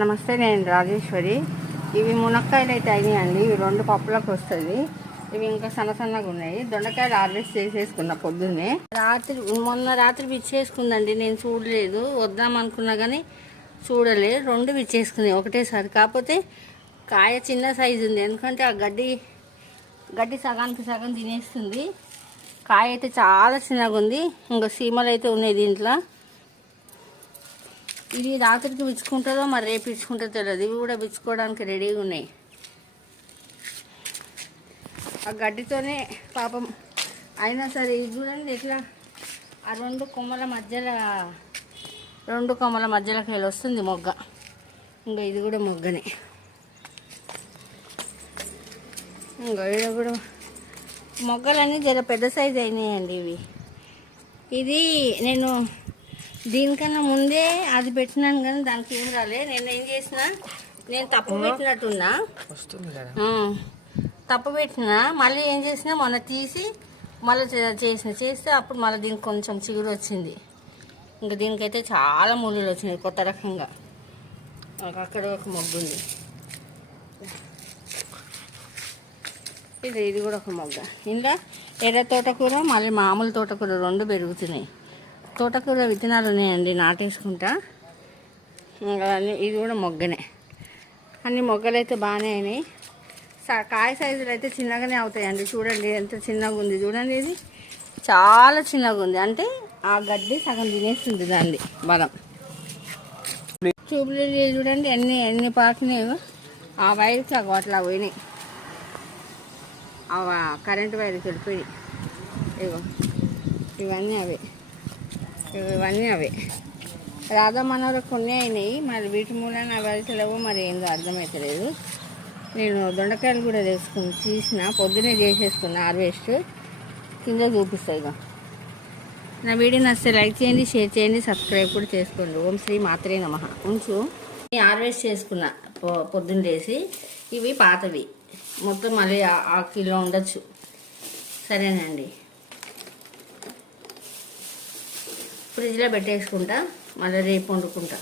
నమస్తే, నేను రాజేశ్వరి. ఇవి మునక్కాయలు అయితే అయినాయండి. ఇవి 2 పప్పులకు వస్తుంది. ఇవి ఇంకా సన్నగా ఉన్నాయి. దొండకాయలు హార్వెస్ట్ చేసేసుకున్నా పొద్దున్నే. మొన్న రాత్రి విచ్చేసుకుందండి. నేను చూడలేదు, వద్దాం అనుకున్నా కానీ చూడలే. 2 విచ్చేసుకున్నాయి ఒకటేసారి. కాకపోతే కాయ చిన్న సైజు ఉంది, ఎందుకంటే ఆ గడ్డి సగానికి సగం తినేస్తుంది. కాయ అయితే చాలా చిన్నగా ఉంది. ఇంకా సీమలు అయితే ఉన్నాయి దీంట్లో. ఇది రాత్రికి విచ్చుకుంటుందో మరి రేపు విచ్చుకుంటుందో తెలియదు. ఇవి కూడా విచ్చుకోవడానికి రెడీగా ఉన్నాయి. ఆ గడ్డితోనే పాపం అయినా సరే. ఇది చూడండి ఎట్లా ఆ 2 కొమ్మల మధ్యలోకి వెళ్ళి వస్తుంది మొగ్గ. ఇంకా ఇది కూడా మొగ్గనే. ఇంకా ఇది కూడా మొగ్గలన్నీ జర పెద్ద సైజు అయినాయండి ఇవి. ఇది నేను దీనికన్నా ముందే అది పెట్టినాను కానీ దానికి ఏం రాలే. నేను ఏం చేసిన, నేను తప్పు పెట్టినట్టున్నా, తప్పు పెట్టినా. మళ్ళీ ఏం చేసినా మొన్న తీసి మళ్ళీ చేస్తే అప్పుడు మళ్ళీ దీనికి కొంచెం చిగురు వచ్చింది. ఇంకా దీనికైతే చాలా ముళ్ళులు వచ్చినాయి కొత్త రకంగా. అక్కడ ఒక మొగ్గు ఉంది. ఇది కూడా ఒక మొగ్గ. ఇంకా ఎర్ర తోటకూర మళ్ళీ మామూలు తోటకూర 2 పెరుగుతున్నాయి. తోటకూర విత్తనాలు ఉన్నాయండి, నాటేసుకుంటా. ఇది కూడా మొగ్గనే. అన్ని మొగ్గలు అయితే బాగానే అయినాయి. కాయ సైజులు అయితే చిన్నగానే అవుతాయండి. చూడండి ఎంత చిన్నగా ఉంది. చూడండి ఇది చాలా చిన్నగా ఉంది. అంటే ఆ గడ్డి సగం తినేస్తుంది దాన్ని బలం. చూపులు చూడండి ఎన్ని పాకినాయో. ఆ వైర్కి అట్లా పోయినాయి. కరెంటు వైర్కి వెళ్ళిపోయి. ఇవన్నీ అవే రాధా మనోరకు కొన్ని అయినాయి. మరి వీటి మూలన అవి అవుతలేవో మరి ఏందో అర్థమవుతలేదు. నేను దొండకాయలు కూడా తీసిన పొద్దునే చేసేసుకున్నా హార్వెస్ట్. కింద చూపిస్తాయి. ఇక నా వీడియో నచ్చితే లైక్ చేయండి, షేర్ చేయండి, సబ్స్క్రైబ్ కూడా చేసుకోండి. ఓం శ్రీ మాత్రే నమః. హార్వెస్ట్ చేసుకున్నా పొద్దున్న లేసి. ఇవి పాతవి మొత్తం మళ్ళీ ఆ కిలో ఉండొచ్చు. సరేనండి, ఫ్రిడ్జ్లో పెట్టేసుకుంటా. మళ్ళీ రేపు వండుకుంటా.